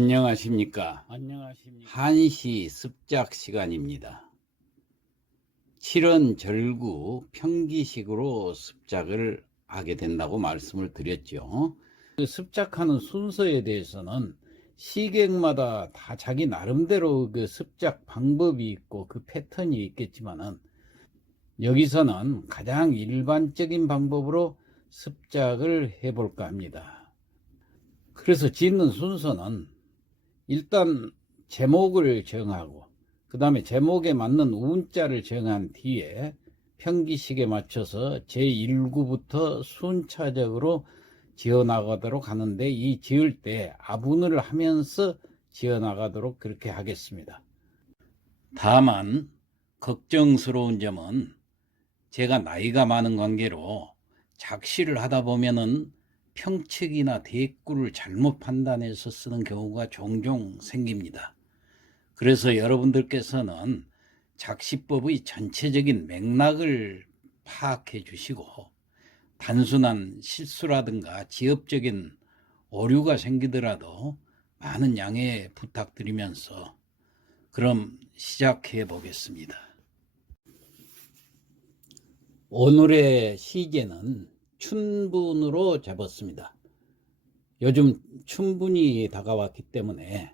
안녕하십니까. 한시 습작 시간입니다. 7원 절구 평기식으로 습작을 하게 된다고 말씀을 드렸죠. 그 습작하는 순서에 대해서는 시객마다 다 자기 나름대로 그 습작 방법이 있고 그 패턴이 있겠지만은 여기서는 가장 일반적인 방법으로 습작을 해볼까 합니다. 그래서 짓는 순서는 일단 제목을 정하고 그 다음에 제목에 맞는 운자를 정한 뒤에 평기식에 맞춰서 제1구부터 순차적으로 지어나가도록 하는데, 이 지을 때 아분을 하면서 지어나가도록 그렇게 하겠습니다. 다만 걱정스러운 점은 제가 나이가 많은 관계로 작시를 하다 보면은 평측이나 대꾸를 잘못 판단해서 쓰는 경우가 종종 생깁니다. 그래서 여러분들께서는 작시법의 전체적인 맥락을 파악해 주시고 단순한 실수라든가 지엽적인 오류가 생기더라도 많은 양해 부탁드리면서 그럼 시작해 보겠습니다. 오늘의 시제는 춘분으로 잡았습니다. 요즘 춘분이 다가왔기 때문에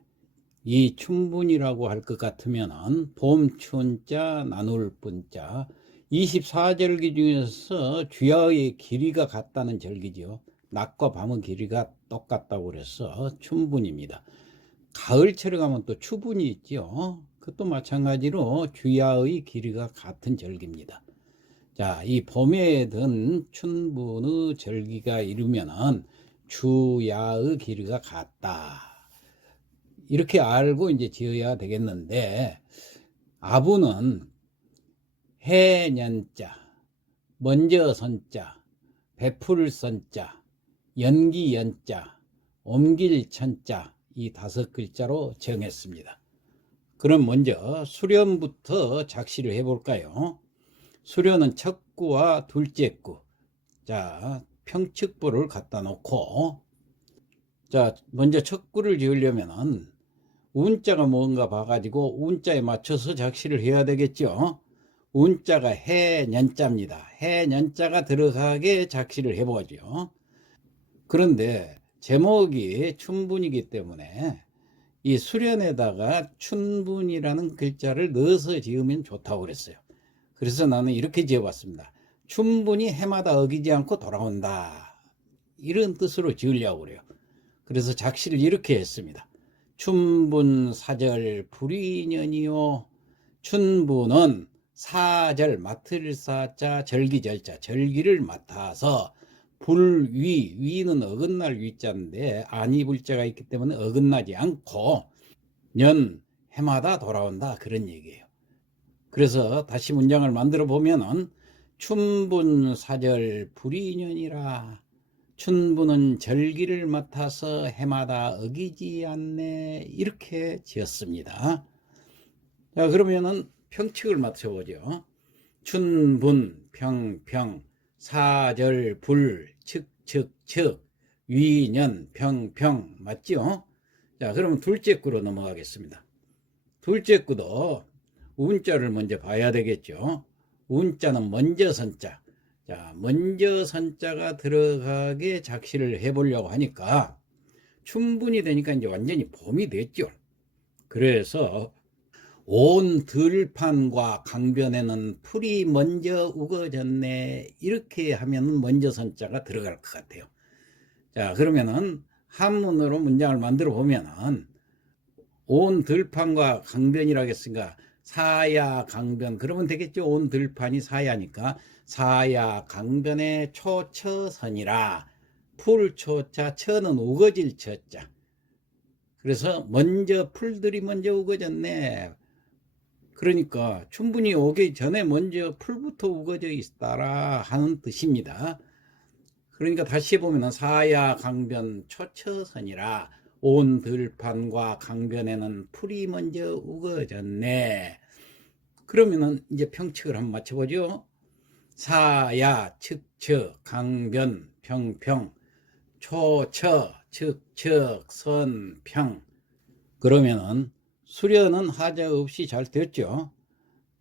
이 춘분이라고 할 것 같으면 봄춘자 나눌분자 24절기 중에서 주야의 길이가 같다는 절기죠. 낮과 밤의 길이가 똑같다고 그래서 춘분입니다. 가을철에 가면 또 추분이 있죠. 그것도 마찬가지로 주야의 길이가 같은 절기입니다. 자, 이 봄에 든 춘분의 절기가 이르면은 주야의 길이가 같다, 이렇게 알고 이제 지어야 되겠는데, 아분은 해년자, 먼저 선자, 베풀 선자, 연기 연자, 옮길 천자, 이 5글자로 정했습니다. 그럼 먼저 수련부터 작시를 해볼까요? 수련은 첫 구와 둘째 구, 자, 평측부를 갖다 놓고, 자, 먼저 첫 구를 지으려면은 운자가 뭔가 봐가지고 운자에 맞춰서 작시를 해야 되겠죠. 운자가 해년자입니다. 해년자가 들어가게 작시를 해보죠. 그런데 제목이 춘분이기 때문에 이 수련에다가 춘분이라는 글자를 넣어서 지으면 좋다고 그랬어요. 그래서 나는 이렇게 지어봤습니다. 춘분이 해마다 어기지 않고 돌아온다, 이런 뜻으로 지으려고 그래요. 그래서 작시를 이렇게 했습니다. 춘분 사절 불이년이요. 춘분은 사절 맡을 사자 절기절자, 절기를 맡아서 불위, 위는 어긋날 위자인데 아니 불자가 있기 때문에 어긋나지 않고 년, 해마다 돌아온다, 그런 얘기예요. 그래서 다시 문장을 만들어 보면은 춘분 사절 불이년이라, 춘분은 절기를 맡아서 해마다 어기지 않네, 이렇게 지었습니다. 자, 그러면은 평측을 맞춰보죠. 춘분, 평평, 사절, 불, 측, 위년, 평평, 맞죠? 자, 그러면 둘째 구로 넘어가겠습니다. 둘째 구도 운자를 먼저 봐야 되겠죠. 운자는 먼저 선자. 자, 먼저 선자가 들어가게 작시를 해보려고 하니까 충분히 되니까 이제 완전히 봄이 됐죠. 그래서 온 들판과 강변에는 풀이 먼저 우거졌네, 이렇게 하면 먼저 선자가 들어갈 것 같아요. 자, 그러면은 한문으로 문장을 만들어 보면은 온 들판과 강변이라고 했으니까 사야 강변 그러면 되겠죠. 온 들판이 사야니까 사야 강변의 초처선이라, 풀초자, 처는 우거질 처자. 그래서 먼저 풀들이 먼저 우거졌네, 그러니까 충분히 오기 전에 먼저 풀부터 우거져 있다라 하는 뜻입니다. 그러니까 다시 해보면 사야 강변 초처선이라, 온 들판과 강변에는 풀이 먼저 우거졌네. 그러면은 이제 평측을 한번 맞춰보죠. 사야 측척, 강변 평평, 초처 측척, 선 평. 그러면은 수련은 하자 없이 잘 됐죠.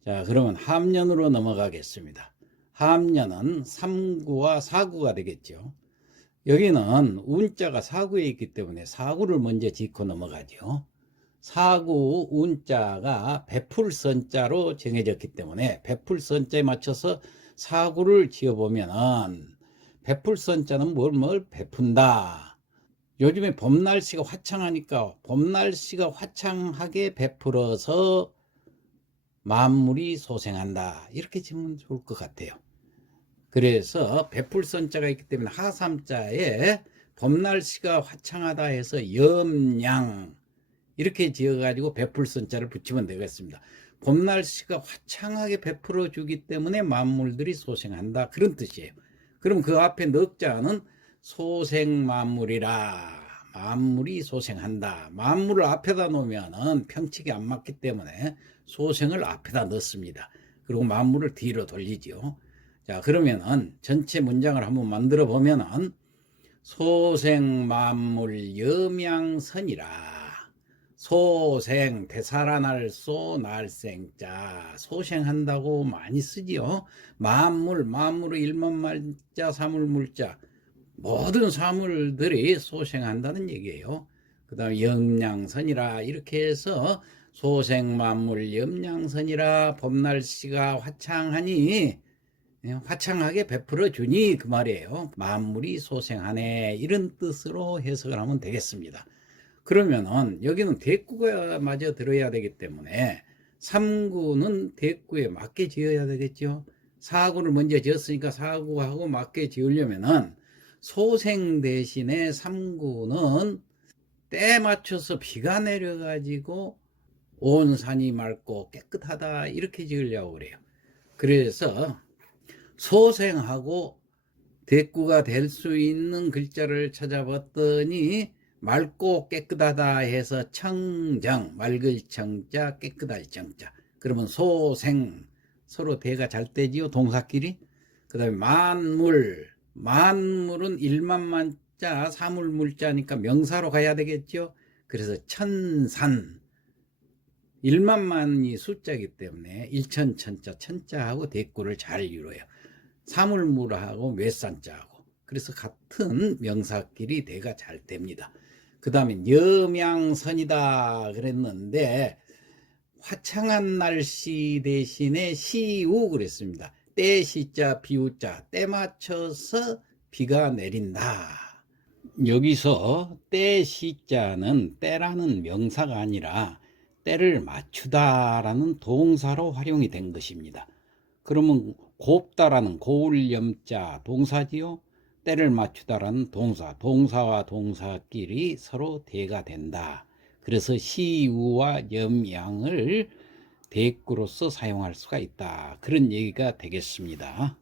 자, 그러면 함년으로 넘어가겠습니다. 함년은 3구와 4구가 되겠죠. 여기는 운자가 4구에 있기 때문에 4구를 먼저 짚고 넘어가죠. 4구 운자가 베풀선자로 정해졌기 때문에 베풀선자에 맞춰서 4구를 지어보면은 베풀선자는 뭘 베푼다. 요즘에 봄날씨가 화창하니까 봄날씨가 화창하게 베풀어서 만물이 소생한다. 이렇게 지으면 좋을 것 같아요. 그래서 베풀선자가 있기 때문에 하삼자에 봄날씨가 화창하다 해서 염양 이렇게 지어가지고 베풀선자를 붙이면 되겠습니다. 봄날씨가 화창하게 베풀어 주기 때문에 만물들이 소생한다. 그런 뜻이에요. 그럼 그 앞에 넉자는 소생만물이라. 만물이 소생한다. 만물을 앞에다 놓으면 평칙이 안 맞기 때문에 소생을 앞에다 넣습니다. 그리고 만물을 뒤로 돌리죠. 자, 그러면은 전체 문장을 한번 만들어 보면은 소생만물 염양선이라. 소생, 되살아날 소, 날생자. 소생한다고 많이 쓰지요. 만물은 일만말자, 사물물자. 모든 사물들이 소생한다는 얘기예요. 그 다음에 염양선이라 이렇게 해서 소생만물 염양선이라 봄날씨가 화창하니 화창하게 베풀어 주니 그 말이에요. 만물이 소생하네 이런 뜻으로 해석을 하면 되겠습니다. 그러면은 여기는 대구가 마저 들어야 되기 때문에 3구는 대구에 맞게 지어야 되겠죠. 4구를 먼저 지었으니까 4구하고 맞게 지으려면은 소생 대신에 3구는 때 맞춰서 비가 내려가지고 온 산이 맑고 깨끗하다 이렇게 지으려고 그래요. 그래서 소생하고 대구가 될 수 있는 글자를 찾아봤더니 맑고 깨끗하다 해서 청정, 맑을 청자, 깨끗할 정자. 그러면 소생, 서로 대가 잘 되지요, 동사끼리. 그 다음에 만물은 일만만자, 사물물자니까 명사로 가야 되겠죠. 그래서 천산, 일만만이 숫자이기 때문에 일천천자, 천자하고 대구를 잘 이루어요. 사물물하고 몇산자하고. 그래서 같은 명사끼리 대가 잘 됩니다. 그 다음에 염양선이다 그랬는데 화창한 날씨 대신에 시우 그랬습니다. 때 시자 비우자 때 맞춰서 비가 내린다. 여기서 때 시자는 때라는 명사가 아니라 때를 맞추다라는 동사로 활용이 된 것입니다. 그러면 곱다라는 고울염자 동사지요. 때를 맞추다라는 동사, 동사와 동사끼리 서로 대가 된다. 그래서 시우와 염양을 대구로서 사용할 수가 있다. 그런 얘기가 되겠습니다.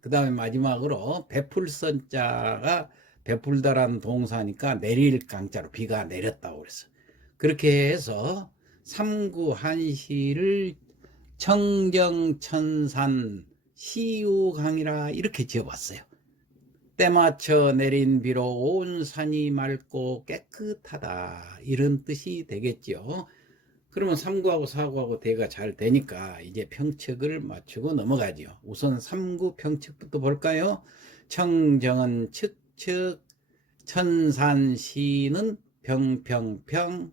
그 다음에 마지막으로 베풀선자가 베풀다라는 동사니까 내릴 강자로 비가 내렸다고 그랬어. 그렇게 해서 삼구 한시를 청정천산 시우강이라 이렇게 지어봤어요. 때맞춰 내린 비로 온 산이 맑고 깨끗하다 이런 뜻이 되겠죠. 그러면 3구하고 4구하고 대가 잘 되니까 이제 평책을 맞추고 넘어가죠. 우선 3구 평책부터 볼까요? 청정은 측측, 천산시는 평평평,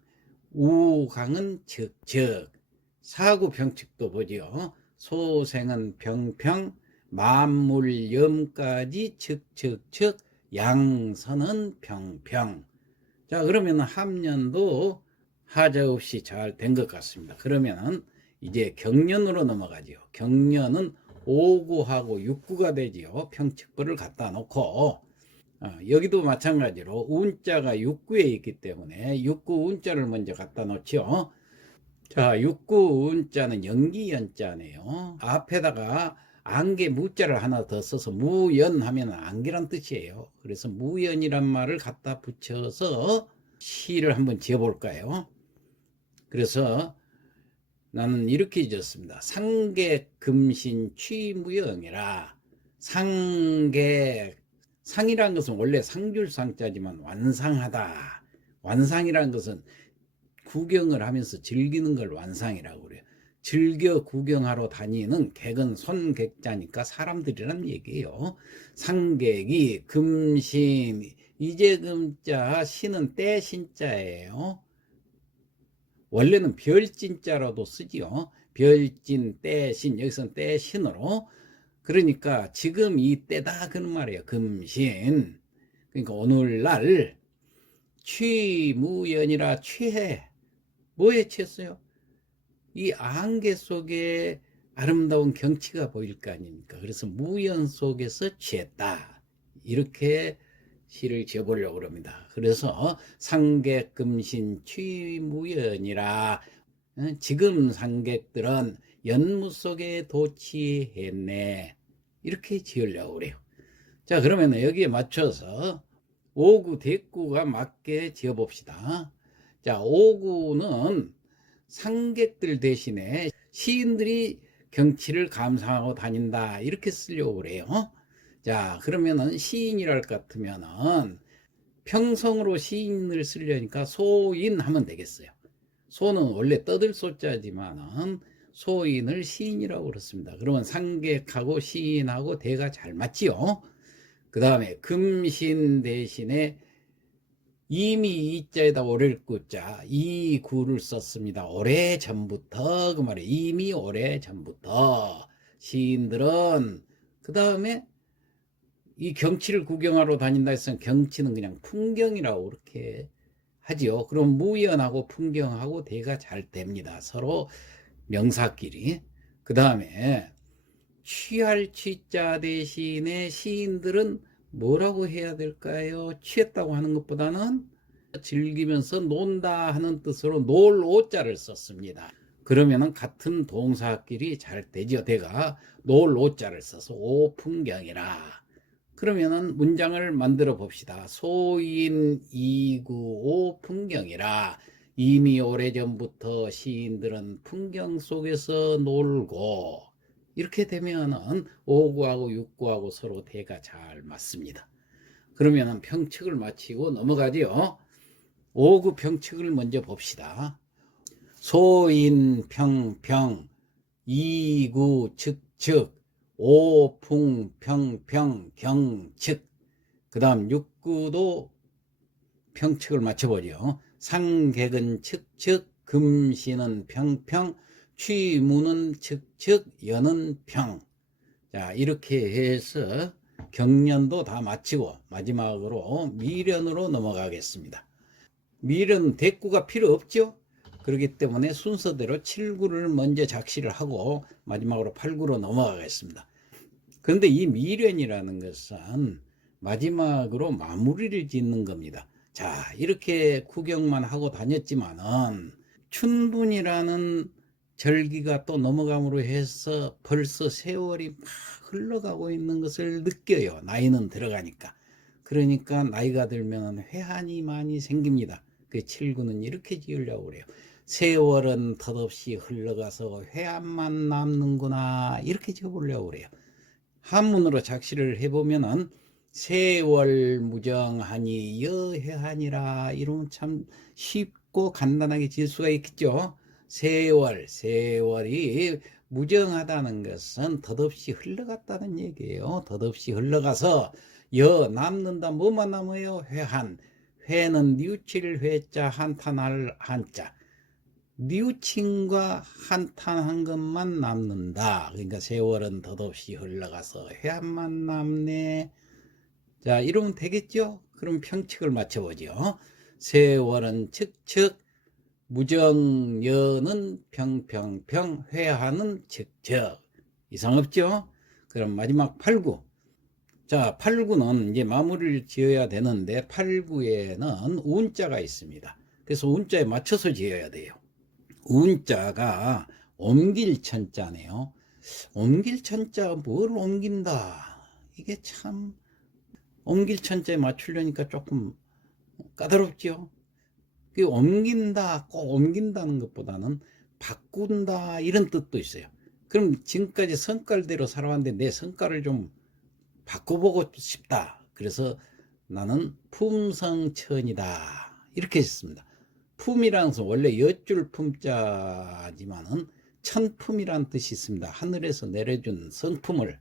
우강은 측측. 4구 평책도 보죠. 소생은 평평, 만물염까지 측측측, 양선은 평평. 자, 그러면 함년도 하자 없이 잘 된 것 같습니다. 그러면 이제 경년으로 넘어가죠. 경년은 5구하고 6구가 되지요. 평책부를 갖다 놓고 여기도 마찬가지로 운자가 6구에 있기 때문에 6구 운자를 먼저 갖다 놓죠. 자, 6구 운자는 연기연자네요. 앞에다가 안개 무자를 하나 더 써서 무연하면 안개란 뜻이에요. 그래서 무연이란 말을 갖다 붙여서 시를 한번 지어볼까요? 그래서 나는 이렇게 지었습니다. 상계 금신 취무영이라. 상이란 것은 원래 상줄상자지만 완상하다. 완상이란 것은 구경을 하면서 즐기는 걸 완상이라고 그래요. 즐겨 구경하러 다니는 객은 손객자니까 사람들이란 얘기예요. 상객이 금신, 이제 금자, 신은 때 신자예요. 원래는 별진자라도 쓰지요. 별진, 때신, 여기서는 때신으로. 그러니까 지금 이 때다 그런 말이에요. 금신. 그러니까 오늘날 취무연이라 취해. 뭐에 취했어요? 이 안개 속에 아름다운 경치가 보일 거 아닙니까? 그래서 무연 속에서 취했다. 이렇게 시를 지어보려고 합니다. 그래서 상객금신 취무연이라, 지금 상객들은 연무 속에 도취했네. 이렇게 지으려고 그래요. 자, 그러면 여기에 맞춰서 오구, 대구가 맞게 지어봅시다. 자, 오구는 상객들 대신에 시인들이 경치를 감상하고 다닌다. 이렇게 쓰려고 그래요. 자, 그러면은 시인이랄 것 같으면은 평성으로 시인을 쓰려니까 소인 하면 되겠어요. 소는 원래 떠들 소자지만은 소인을 시인이라고 그렇습니다. 그러면 상객하고 시인하고 대가 잘 맞지요. 그 다음에 금신 대신에 이미 이자에다 오를 구자, 이 구를 썼습니다. 오래전부터, 그 말이에요. 이미 오래전부터 시인들은, 그 다음에 이 경치를 구경하러 다닌다 했으면 경치는 그냥 풍경이라고 그렇게 하지요. 그럼 무연하고 풍경하고 대가 잘 됩니다. 서로 명사끼리. 그 다음에 취할 취자 대신에 시인들은 뭐라고 해야 될까요? 취했다고 하는 것보다는 즐기면서 논다 하는 뜻으로 놀 오자를 썼습니다. 그러면은 같은 동사끼리 잘 되죠. 대가 놀 오자를 써서 오풍경이라. 그러면은 문장을 만들어 봅시다. 소인 이구 오풍경이라. 이미 오래전부터 시인들은 풍경 속에서 놀고, 이렇게 되면은 5구하고 6구하고 서로 대가 잘 맞습니다. 그러면은 평측을 마치고 넘어가지요. 5구 평측을 먼저 봅시다. 소인 평평, 2구 측측, 5풍 평평 경측. 그 다음 6구도 평측을 맞춰보죠. 상객은 측측, 금신은 평평, 취무는 측측, 연은 평. 자, 이렇게 해서 경련도 다 마치고 마지막으로 미련으로 넘어가겠습니다. 미련 대구가 필요 없죠. 그렇기 때문에 순서대로 7구를 먼저 작시를 하고 마지막으로 8구로 넘어가겠습니다. 그런데 이 미련이라는 것은 마지막으로 마무리를 짓는 겁니다. 자, 이렇게 구경만 하고 다녔지만은 춘분이라는 절기가 또 넘어감으로 해서 벌써 세월이 막 흘러가고 있는 것을 느껴요. 나이는 들어가니까. 그러니까 나이가 들면 회한이 많이 생깁니다. 그 7구는 이렇게 지으려고 그래요. 세월은 덧없이 흘러가서 회한만 남는구나. 이렇게 지어보려고 그래요. 한문으로 작시를 해보면은 세월 무정하니 여회하니라. 이러면 참 쉽고 간단하게 지을 수가 있겠죠. 세월이 무정하다는 것은 덧없이 흘러갔다는 얘기예요. 덧없이 흘러가서 남는다. 뭐만 남아요? 회한. 회는 뉘우칠 회자, 한탄할 한자. 뉘우침과 한탄한 것만 남는다. 그러니까 세월은 덧없이 흘러가서 회한만 남네. 자, 이러면 되겠죠? 그럼 평측을 맞춰보죠. 세월은 측측, 무정여는 평평평, 회하는 측측. 이상 없죠? 그럼 마지막 8구. 자, 8구는 이제 마무리를 지어야 되는데 8구에는 운자가 있습니다. 그래서 운자에 맞춰서 지어야 돼요. 운자가 옮길 천자네요. 옮길 천자, 뭘 옮긴다. 이게 참 옮길 천자에 맞추려니까 조금 까다롭죠. 그 옮긴다, 꼭 옮긴다는 것보다는 바꾼다 이런 뜻도 있어요. 그럼 지금까지 성깔대로 살아왔는데 내 성깔을 좀 바꿔보고 싶다. 그래서 나는 품성천이다. 이렇게 했습니다. 품이라는 것은 원래 엿줄 품자지만은 천품이란 뜻이 있습니다. 하늘에서 내려준 성품을,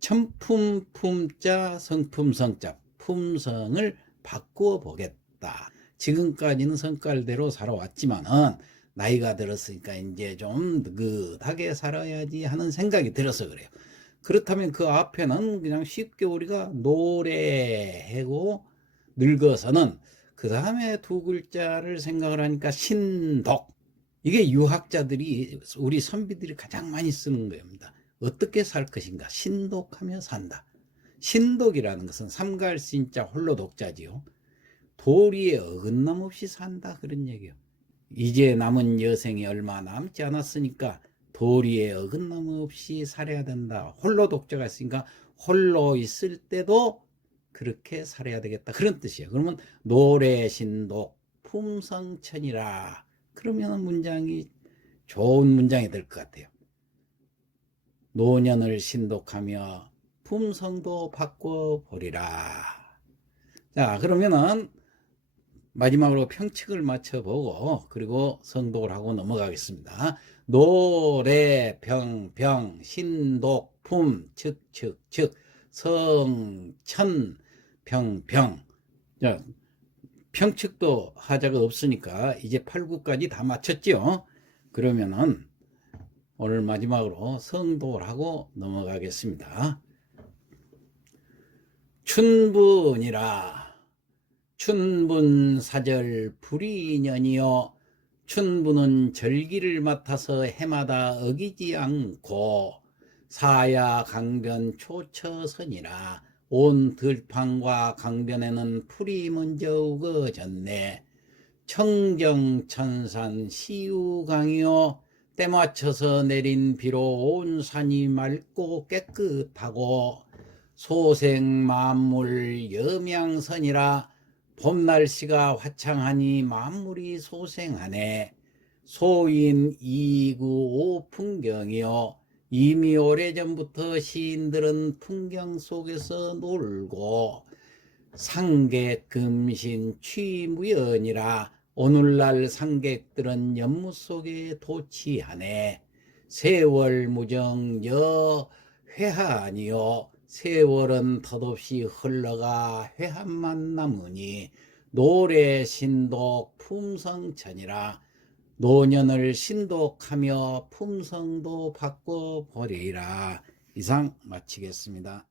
천품 품자 성품 성자, 품성을 바꾸어 보겠다. 지금까지는 성깔대로 살아왔지만은 나이가 들었으니까 이제 좀 느긋하게 살아야지 하는 생각이 들어서 그래요. 그렇다면 그 앞에는 그냥 쉽게 우리가 노래하고 늙어서는 그 다음에 두 글자를 생각을 하니까 신독. 이게 유학자들이, 우리 선비들이 가장 많이 쓰는 겁니다. 어떻게 살 것인가? 신독하며 산다. 신독이라는 것은 삼갈신자 홀로 독자지요. 도리에 어긋남 없이 산다, 그런 얘기예요. 이제 남은 여생이 얼마 남지 않았으니까 도리에 어긋남 없이 살아야 된다. 홀로 독자가 있으니까 홀로 있을 때도 그렇게 살아야 되겠다, 그런 뜻이에요. 그러면 노래신독 품성천이라, 그러면 문장이 좋은 문장이 될 것 같아요. 노년을 신독하며 품성도 바꿔보리라. 자, 그러면은 마지막으로 평칙을 맞춰보고 그리고 성독을 하고 넘어가겠습니다. 노래, 병, 신독, 품, 즉, 성, 천, 병. 자, 평칙도 하자가 없으니까 이제 8, 9까지 다 맞췄죠. 그러면은 오늘 마지막으로 성독을 하고 넘어가겠습니다. 춘분이라. 춘분사절 불이년이여. 춘분은 절기를 맡아서 해마다 어기지 않고 사야 강변 초처선이라. 온 들판과 강변에는 풀이 먼저 우거졌네. 청정천산 시우강이여. 때맞춰서 내린 비로 온 산이 맑고 깨끗하고 소생 만물 염양선이라. 봄날씨가 화창하니 만물이 소생하네. 소인 이구 오풍경이여. 이미 오래전부터 시인들은 풍경 속에서 놀고 상객 금신 취무연이라. 오늘날 상객들은 연무 속에 도취하네. 세월 무정 여 회한이요. 세월은 덧없이 흘러가 회한만 남으니 노래 신독 품성천이라. 노년을 신독하며 품성도 바꿔버리라. 이상 마치겠습니다.